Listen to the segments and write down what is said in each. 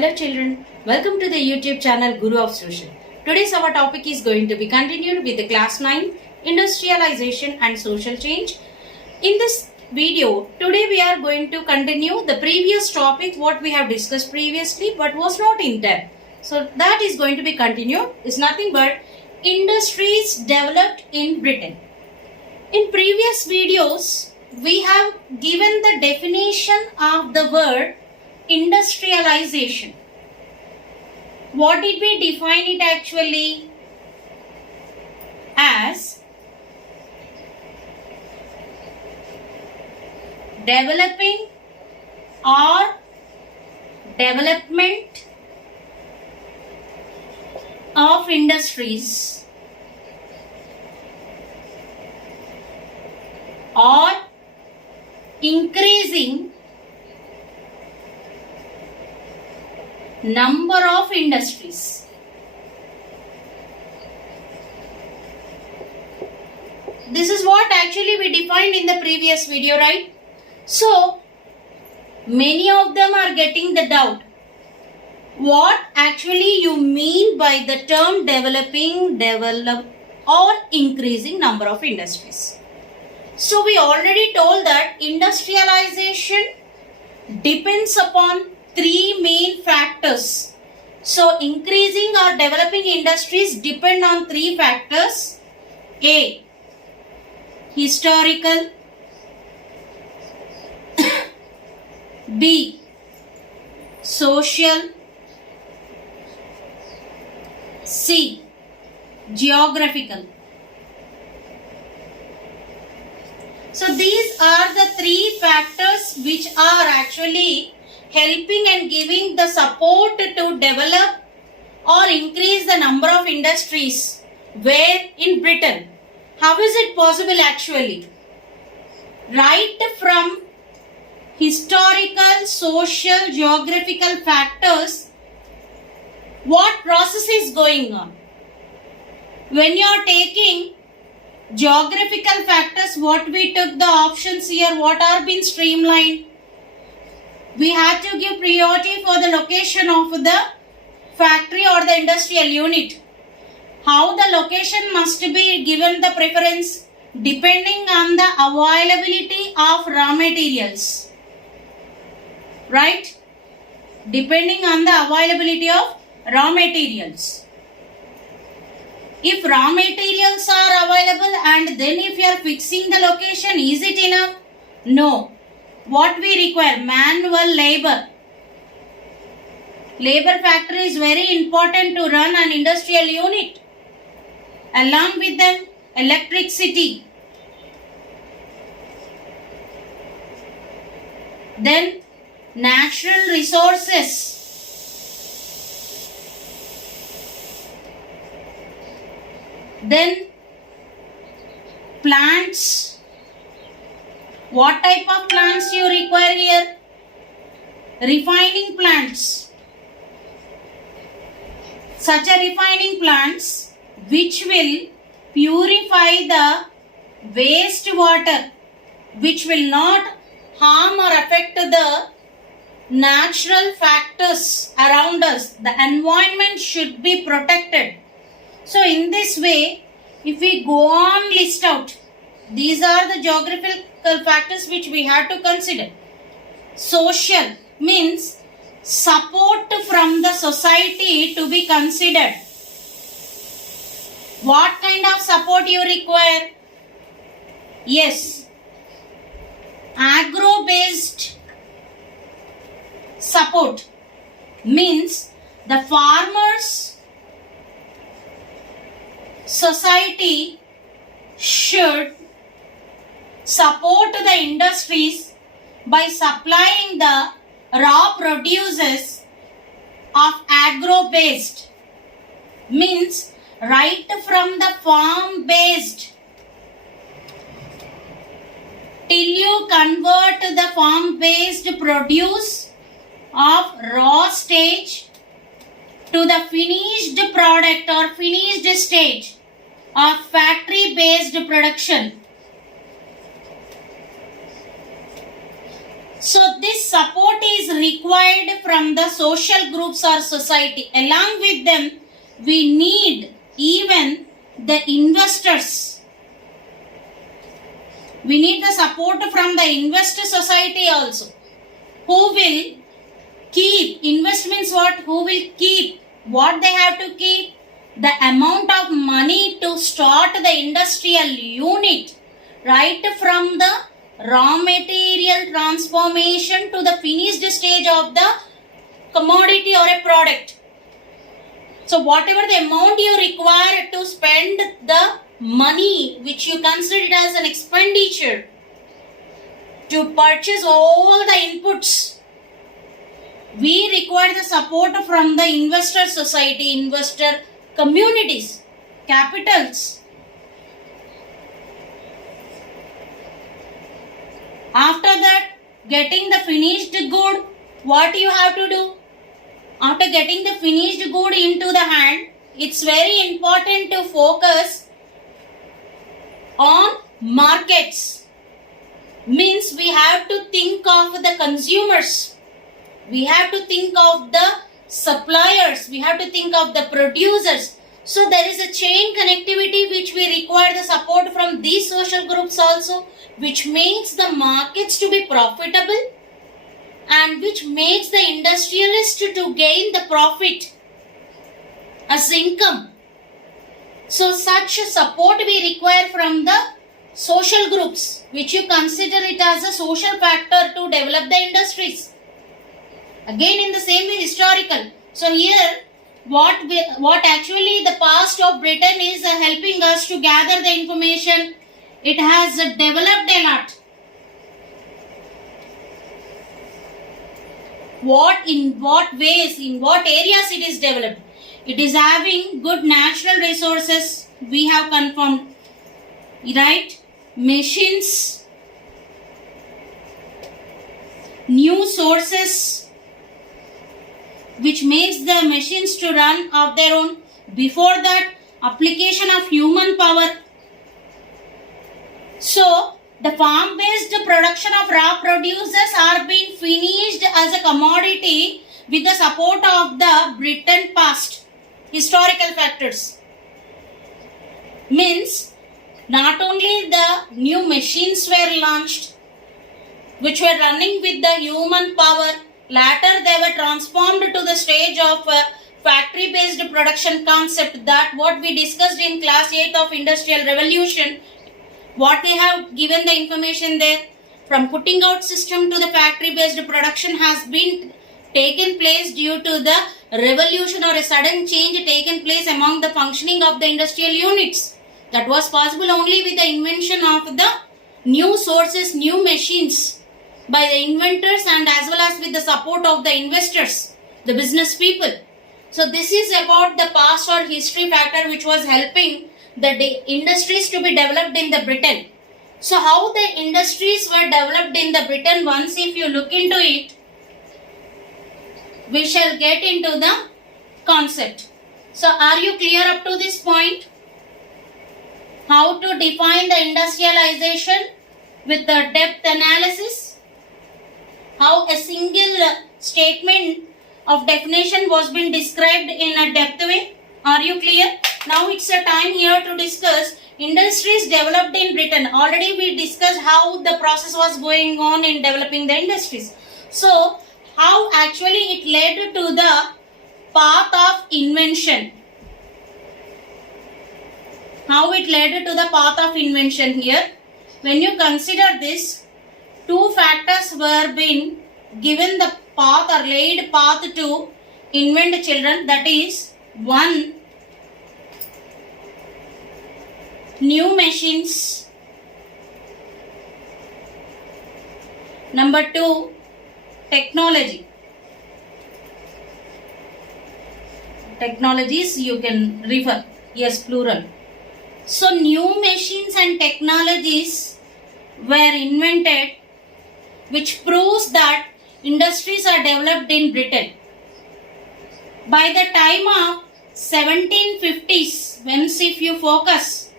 Hello children, welcome to the YouTube channel Guru of Social. Today's our topic is going to be continued with the class 9 Industrialization and Social Change. In this video, today we are going to continue the previous topic what we have discussed previously but was not in depth. So that is going to be continued. It's nothing but industries developed in Britain. In previous videos, we have given the definition of the word industrialization. What did we define it actually? As developing or development of industries or increasing number of industries. This is what actually we defined in the previous video, right? So, many of them are getting the doubt. What actually you mean by the term developing, develop or increasing number of industries? So, we already told that industrialization depends upon three main factors. So, increasing or developing industries depend on three factors. A. Historical. B. Social. C. Geographical. So, these are the three factors which are actually helping and giving the support to develop or increase the number of industries. Where? In Britain. How is it possible actually? Right from historical, social, geographical factors, what process is going on? When you are taking geographical factors, what we took the options here, what are being streamlined? We had to give priority for the location of the factory or the industrial unit. How the location must be given the preference depending on the availability of raw materials. Right? Depending on the availability of raw materials. If raw materials are available and then if you are fixing the location, is it enough? No. What we require? Manual labor. Labor factor is very important to run an industrial unit. Along with them, electricity. Then, natural resources. Then, plants. What type of plants you require here? Refining plants. Such a refining plants which will purify the wastewater, which will not harm or affect the natural factors around us. The environment should be protected. So in this way, if we go on list out, these are the geographical factors which we have to consider. Social means support from the society to be considered. What kind of support you require? Yes, agro-based support means the farmers' society should support the industries by supplying the raw produces of agro-based means right from the farm-based till you convert the farm-based produce of raw stage to the finished product or finished stage of factory-based production. So this support is required from the social groups or society. Along with them, we need even the investors. We need the support from the investor society also, who will keep investments. Who will keep what they have to keep? The amount of money to start the industrial unit, right from the raw material transformation to the finished stage of the commodity or a product. So whatever the amount you require to spend the money which you consider it as an expenditure to purchase all the inputs, we require the support from the investor society, investor communities, capitals. After that, getting the finished good, what you have to do? After getting the finished good into the hand, it's very important to focus on markets. Means we have to think of the consumers. We have to think of the suppliers. We have to think of the producers. So there is a chain connectivity which we require the support from these social groups also, which makes the markets to be profitable and which makes the industrialist to gain the profit as income. So such support we require from the social groups, which you consider it as a social factor to develop the industries. Again in the same way historical. So here what actually the past of Britain is helping us to gather the information. It has developed a lot. In what ways, in what areas it is developed? It is having good natural resources. We have confirmed, right? Machines, new sources, which makes the machines to run of their own. Before that, application of human power. So the farm-based production of raw produces are being finished as a commodity with the support of the Britain past historical factors. Means not only the new machines were launched, which were running with the human power, later they were transformed to the stage of factory-based production concept, that what we discussed in class 8 of Industrial Revolution. What they have given the information there, from putting out system to the factory-based production has been taken place due to the revolution or a sudden change taken place among the functioning of the industrial units. That was possible only with the invention of the new sources, new machines by the inventors and as well as with the support of the investors, the business people. So this is about the past or history factor which was helping the industries to be developed in the Britain. So how the industries were developed in the Britain, once if you look into it, we shall get into the concept. So are you clear up to this point? How to define the industrialization with the depth analysis? How a single statement of definition was being described in a depth way? Are you clear? Now it's a time here to discuss industries developed in Britain. Already we discussed how the process was going on in developing the industries. So how actually it led to the path of invention. How it led to the path of invention here. When you consider this, two factors were being given the path or laid path to invent children. That is, one, new machines. Number two, technology. Technologies you can refer. Yes, plural. So new machines and technologies were invented, which proves that industries are developed in Britain. By the time of 1750s, once if you focus,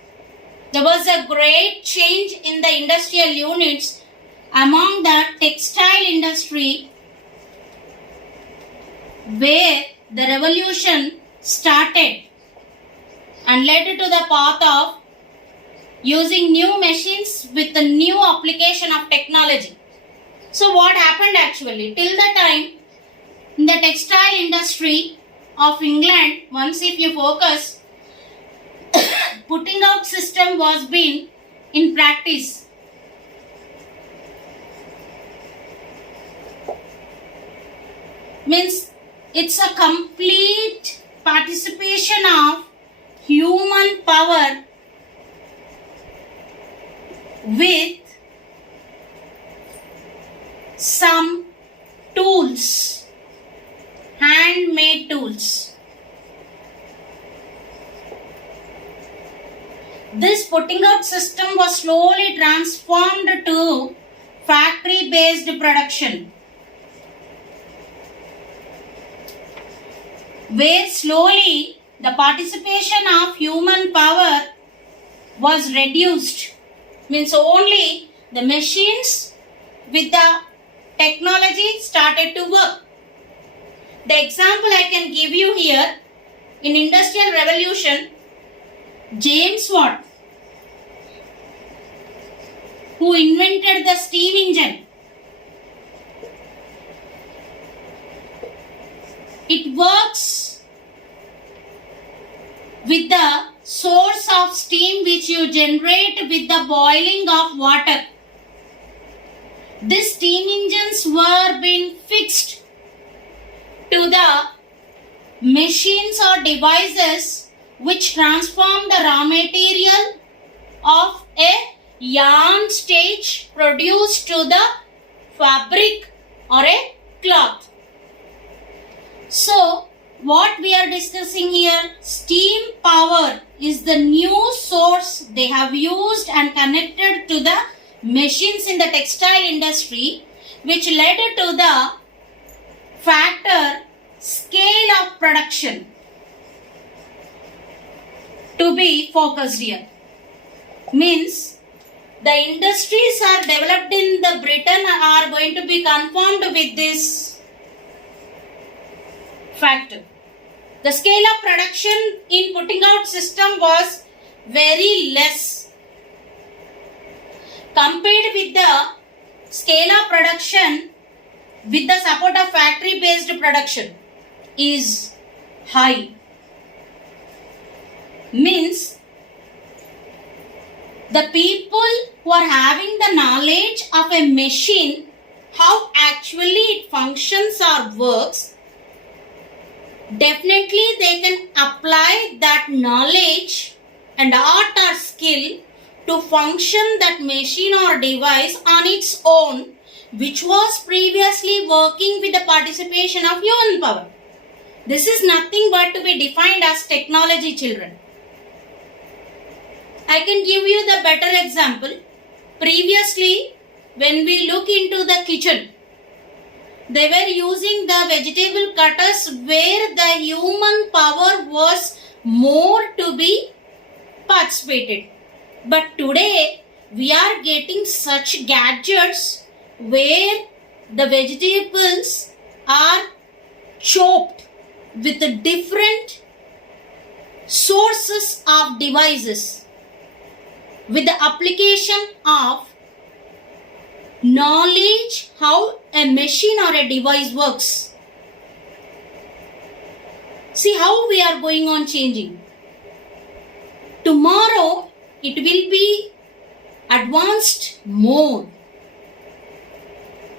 there was a great change in the industrial units among the textile industry where the revolution started and led to the path of using new machines with the new application of technology. So what happened actually? Till the time in the textile industry of England, once if you focus, putting out system was being in practice. Means it's a complete participation of human power with some tools, handmade tools. This putting out system was slowly transformed to factory-based production, where slowly the participation of human power was reduced. Means only the machines with the technology started to work. The example I can give you here, in Industrial Revolution, James Watt, who invented the steam engine, it works with the source of steam which you generate with the boiling of water. These steam engines were being fixed to the machines or devices which transform the raw material of a yarn stage produced to the fabric or a cloth. So, what we are discussing here, steam power is the new source they have used and connected to the machines in the textile industry, which led to the factor scale of production to be focused here. Means the industries are developed in the Britain are going to be conformed with this factor. The scale of production in putting out system was very less compared with the scale of production with the support of factory based production is high. Means the people who are having the knowledge of a machine, how actually it functions or works, definitely they can apply that knowledge and art or skill to function that machine or device on its own, which was previously working with the participation of human power. This is nothing but to be defined as technology, children. I can give you the better example. Previously, when we look into the kitchen, they were using the vegetable cutters where the human power was more to be participated. But today, we are getting such gadgets where the vegetables are chopped with the different sources of devices with the application of knowledge how a machine or a device works. See how we are going on changing. Tomorrow it will be advanced more.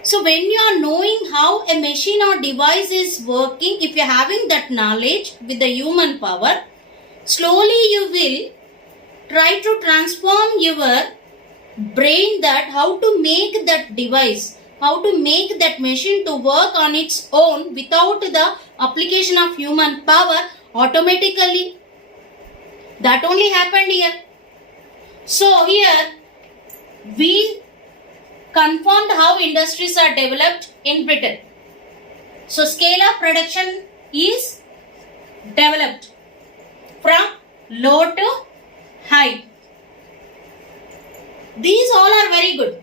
So when you are knowing how a machine or device is working, if you are having that knowledge with the human power, slowly you will try to transform your brain that how to make that device, how to make that machine to work on its own without the application of human power automatically. That only happened here. So here we confirmed how industries are developed in Britain. So scale of production is developed from low to high. These all are very good.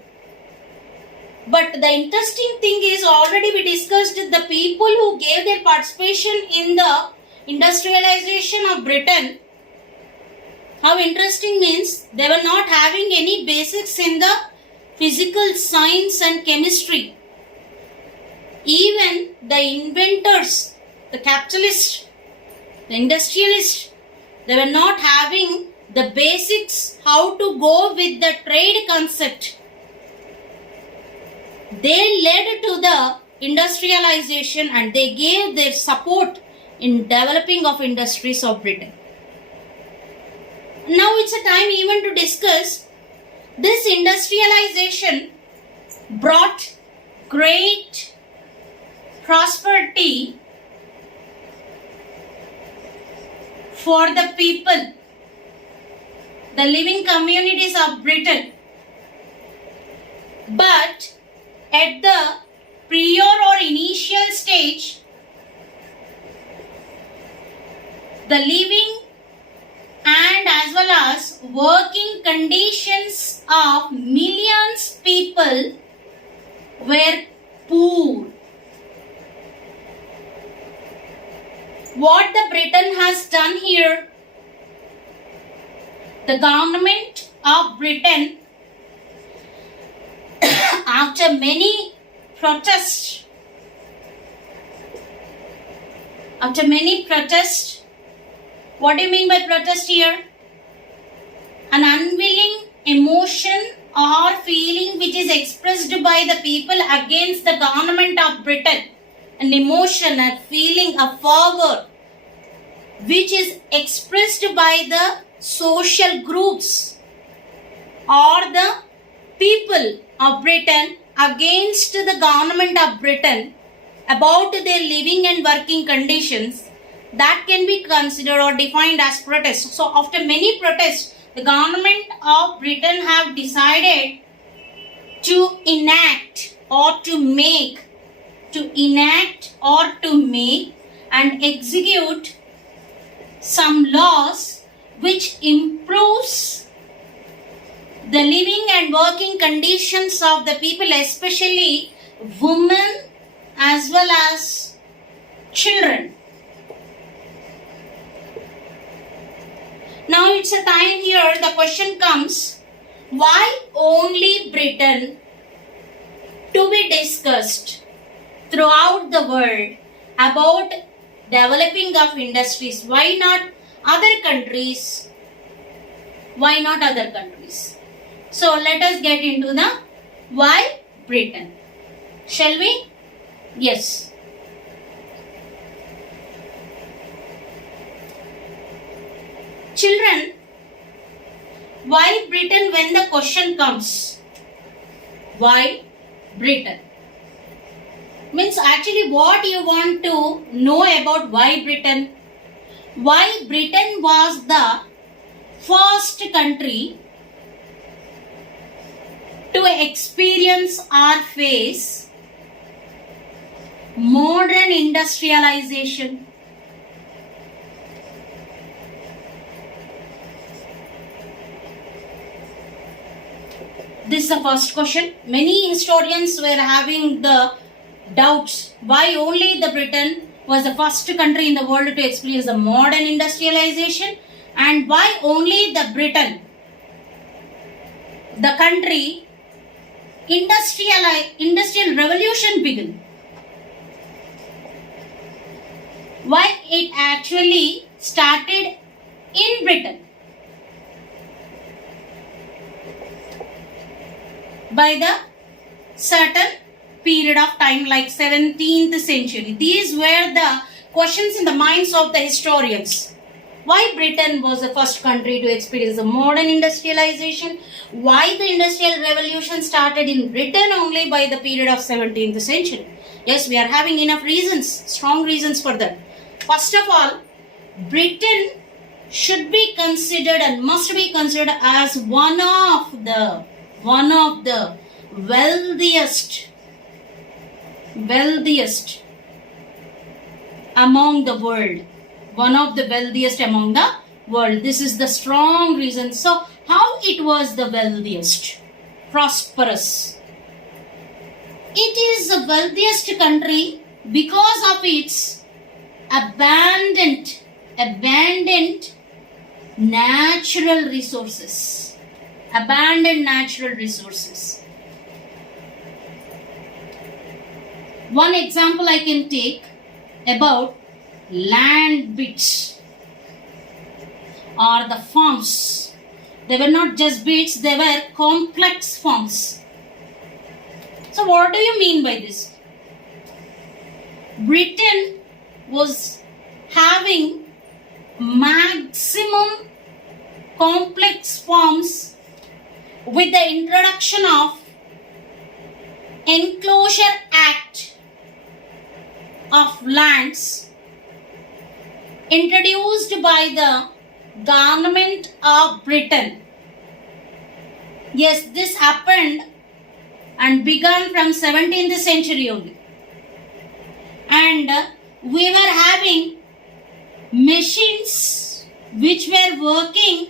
But the interesting thing is, already we discussed the people who gave their participation in the industrialization of Britain. How interesting means they were not having any basics in the physical science and chemistry. Even the inventors, the capitalists, the industrialists, they were not having the basics how to go with the trade concept. They led to the industrialization and they gave their support in developing of industries of Britain. Now it's a time even to discuss this industrialization brought great prosperity for the people, the living communities of Britain. But at the prior or initial stage, the living and as well as working conditions of millions people were poor. What the Britain has done here, the government of Britain, after many protests, what do you mean by protest here? An unwilling emotion or feeling which is expressed by the people against the government of Britain. An emotion, a feeling, a fervor which is expressed by the social groups or the people of Britain against the government of Britain about their living and working conditions, that can be considered or defined as protest. So after many protests, the government of Britain have decided to enact and execute some laws which improves the living and working conditions of the people, especially women as well as children. Now it's a time here the question comes, why only Britain to be discussed throughout the world about developing of industries? Why not other countries? Why not other countries? So let us get into the why Britain. Shall we? Yes. Children, why Britain when the question comes? Why Britain? Means actually what you want to know about why Britain? Why Britain was the first country to experience or face modern industrialization. This is the first question. Many historians were having the doubts why only the Britain was the first country in the world to experience the modern industrialization, and why only the Britain, the country, industrial revolution began. Why it actually started in Britain. By the certain period of time like 17th century. These were the questions in the minds of the historians. Why Britain was the first country to experience the modern industrialization? Why the industrial revolution started in Britain only by the period of 17th century? Yes, we are having enough reasons, strong reasons for that. First of all, Britain should be considered and must be considered as one of the wealthiest among the world. One of the wealthiest among the world. This is the strong reason. So, how it was the wealthiest? Prosperous. it is the wealthiest country because of its abundant natural resources. Abundant natural resources. One example I can take about land bits or the farms. They were not just bits, they were complex farms. So what do you mean by this? Britain was having maximum complex farms with the introduction of Enclosure Act of lands introduced by the government of Britain. Yes, this happened and began from 17th century only. And we were having machines which were working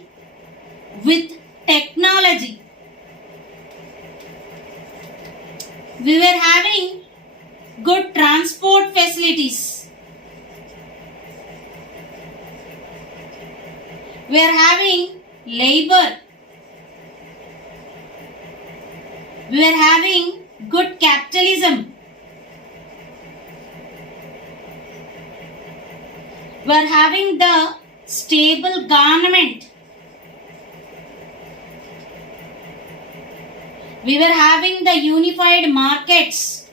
with technology. We were having good transport facilities. We are having labor. We are having good capitalism. We are having the stable government. We were having the unified markets.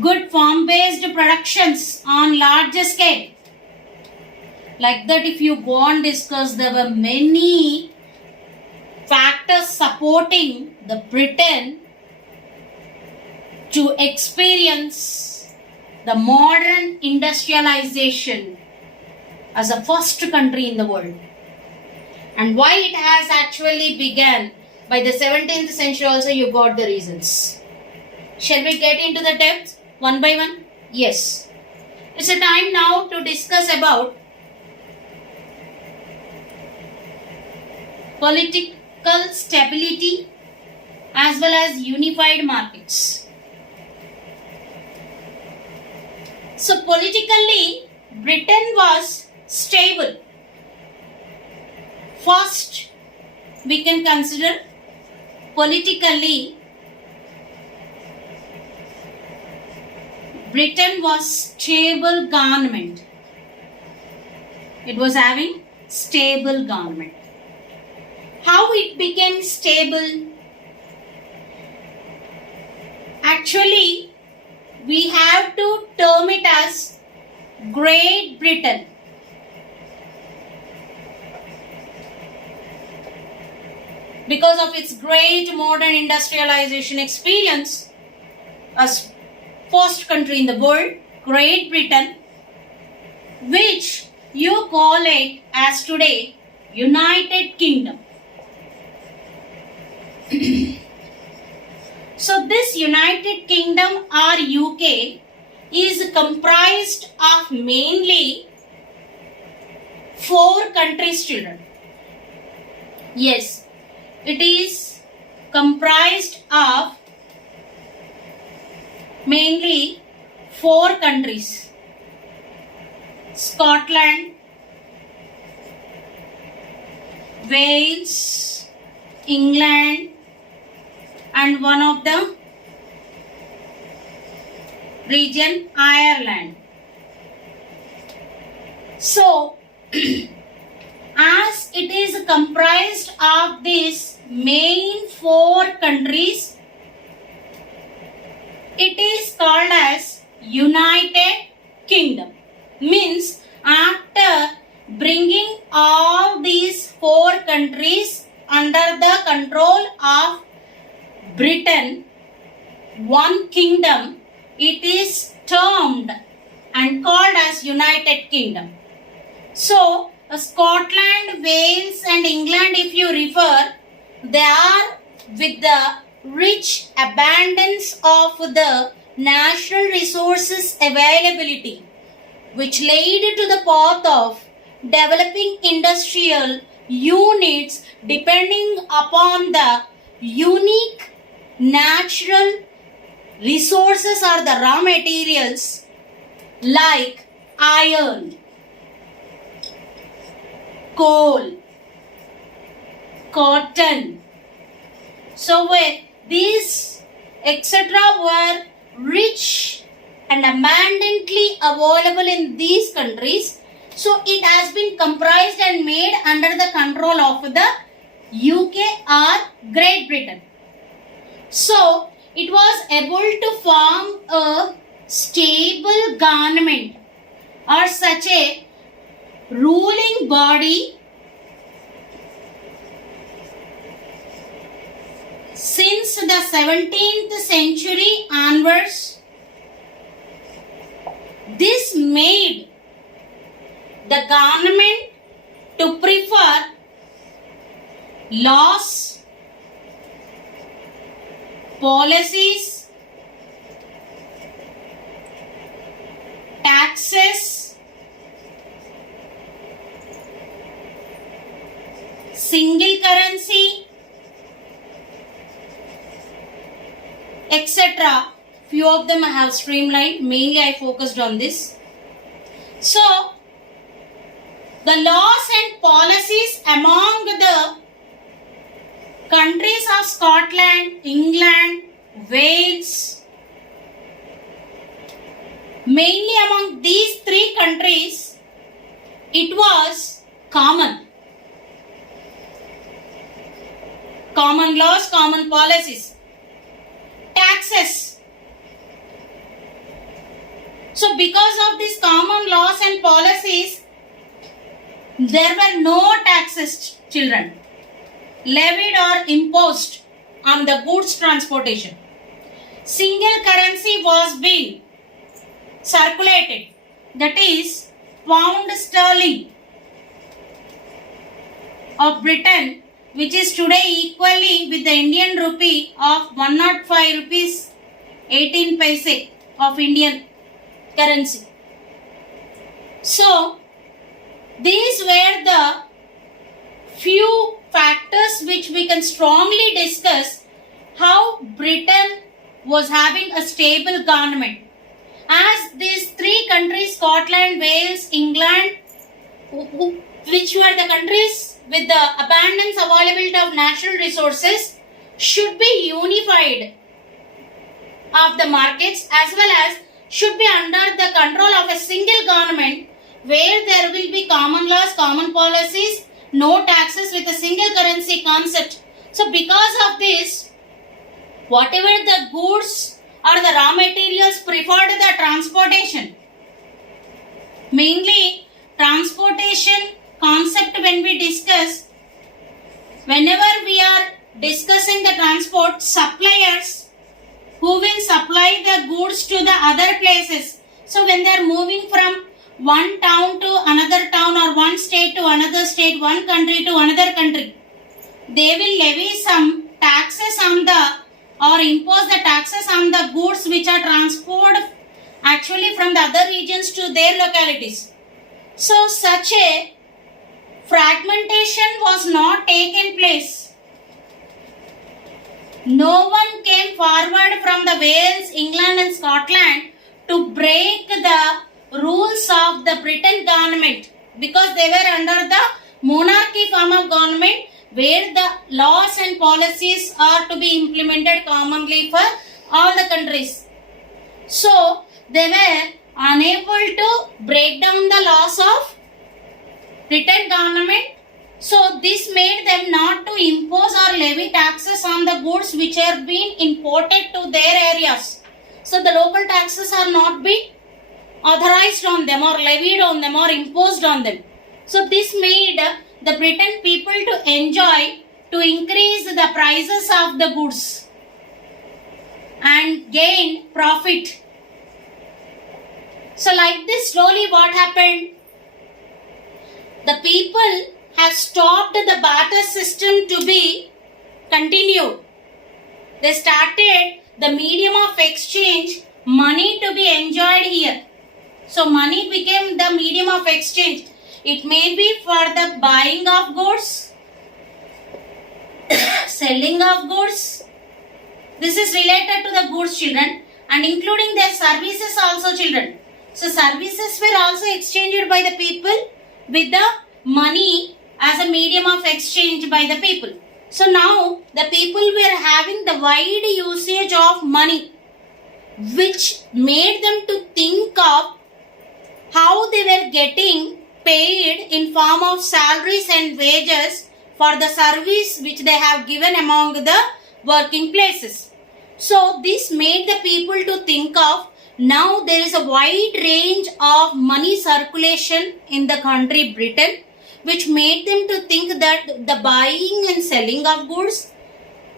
Good farm-based productions on larger scale. Like that, if you go and discuss, there were many factors supporting the Britain to experience the modern industrialization as a first country in the world. And why it has actually begun by the 17th century also, you got the reasons. Shall we get into the depth one by one? Yes. It's a time now to discuss about political stability as well as unified markets. So politically, Britain was stable. First, we can consider politically, Britain was stable government. It was having stable government. How it became stable? Actually, we have to term it as Great Britain. Because of its great modern industrialization experience as first country in the world, Great Britain, which you call it as today United Kingdom. So this United Kingdom or UK is comprised of mainly 4 countries, children. Yes, it is comprised of mainly 4 countries: Scotland, Wales, England, and one of the region Ireland. So, as it is comprised of these main 4 countries, it is called as United Kingdom. Means after bringing all these 4 countries under the control of Britain, one kingdom, it is termed and called as United Kingdom. So, Scotland, Wales and England, if you refer, they are with the rich abundance of the natural resources availability, which laid to the path of developing industrial units depending upon the unique natural resources or the raw materials like iron, coal, cotton. So where these etc. were rich and abundantly available in these countries, so it has been comprised and made under the control of the UK or Great Britain. So it was able to form a stable government or such a ruling body since the 17th century onwards. This made the government to prefer laws, policies, taxes, single currency, etc. Few of them I have streamlined, mainly I focused on this. So, the laws and policies among the countries of Scotland, England, Wales, mainly among these three countries, it was common. Common laws, common policies. Taxes. So because of these common laws and policies, there were no taxes, children, levied or imposed on the goods transportation. Single currency was being circulated, that is pound sterling of Britain, which is today equally with the Indian rupee of 105 rupees 18 paise of Indian currency. So these were the few factors which we can strongly discuss how Britain was having a stable government. As these three countries, Scotland, Wales, England, which were the countries with the abundance availability of natural resources, should be unified of the markets as well as should be under the control of a single government where there will be common laws, common policies, no taxes with a single currency concept. So because of this, whatever the goods or the raw materials preferred the transportation, mainly transportation concept when we discuss, whenever we are discussing the transport, suppliers who will supply the goods to the other places. So when they are moving from one town to another town or one state to another state, one country to another country, they will levy some taxes on the or impose the taxes on the goods which are transported actually from the other regions to their localities. So such a fragmentation was not taken place. No one came forward from the Wales, England and Scotland to break the rules of the Britain government because they were under the monarchy form of government where the laws and policies are to be implemented commonly for all the countries. So they were unable to break down the laws of Britain government. So this made them not to impose or levy taxes on the goods which are being imported to their areas. So the local taxes are not being authorized on them or levied on them or imposed on them. So this made the Britain people to enjoy to increase the prices of the goods and gain profit. So like this slowly what happened? The people have stopped the barter system to be continued. They started the medium of exchange, money to be enjoyed here. So money became the medium of exchange. It may be for the buying of goods, selling of goods. This is related to the goods, children, and including their services also, children. So services were also exchanged by the people with the money as a medium of exchange by the people. So now the people were having the wide usage of money, which made them to think of how they were getting paid in form of salaries and wages for the service which they have given among the working places. So this made the people to think of, now there is a wide range of money circulation in the country Britain, which made them to think that the buying and selling of goods,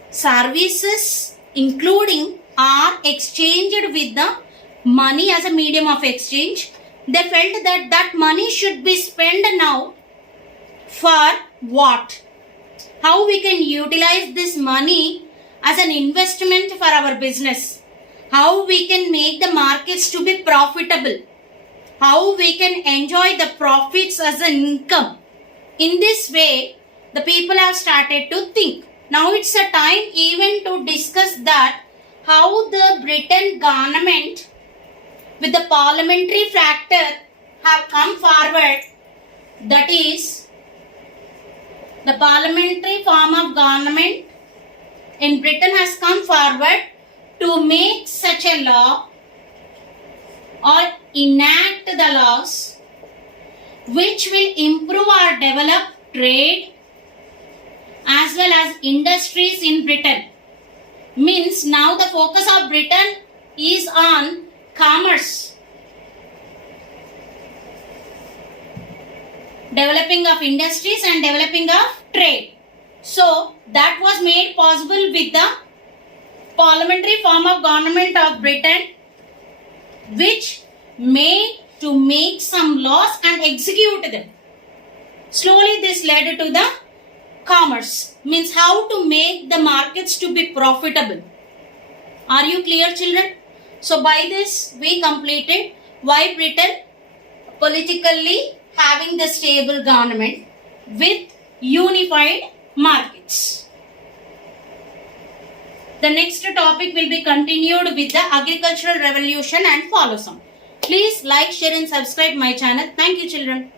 services including, are exchanged with the money as a medium of exchange. They felt that that money should be spent now for what? How we can utilize this money as an investment for our business. How we can make the markets to be profitable. How we can enjoy the profits as an income. In this way, the people have started to think. Now it's a time even to discuss that how the Britain government with the parliamentary factor have come forward, that is the parliamentary form of government in Britain has come forward to make such a law or enact the laws which will improve or develop trade as well as industries in Britain. Means now the focus of Britain is on commerce, developing of industries and developing of trade. So that was made possible with the parliamentary form of government of Britain, which made to make some laws and execute them. Slowly this led to the commerce, means how to make the markets to be profitable. Are you clear, children? So by this we completed why Britain politically having the stable government with unified markets. The next topic will be continued with the agricultural revolution and follows on. Please like, share and subscribe my channel. Thank you, children.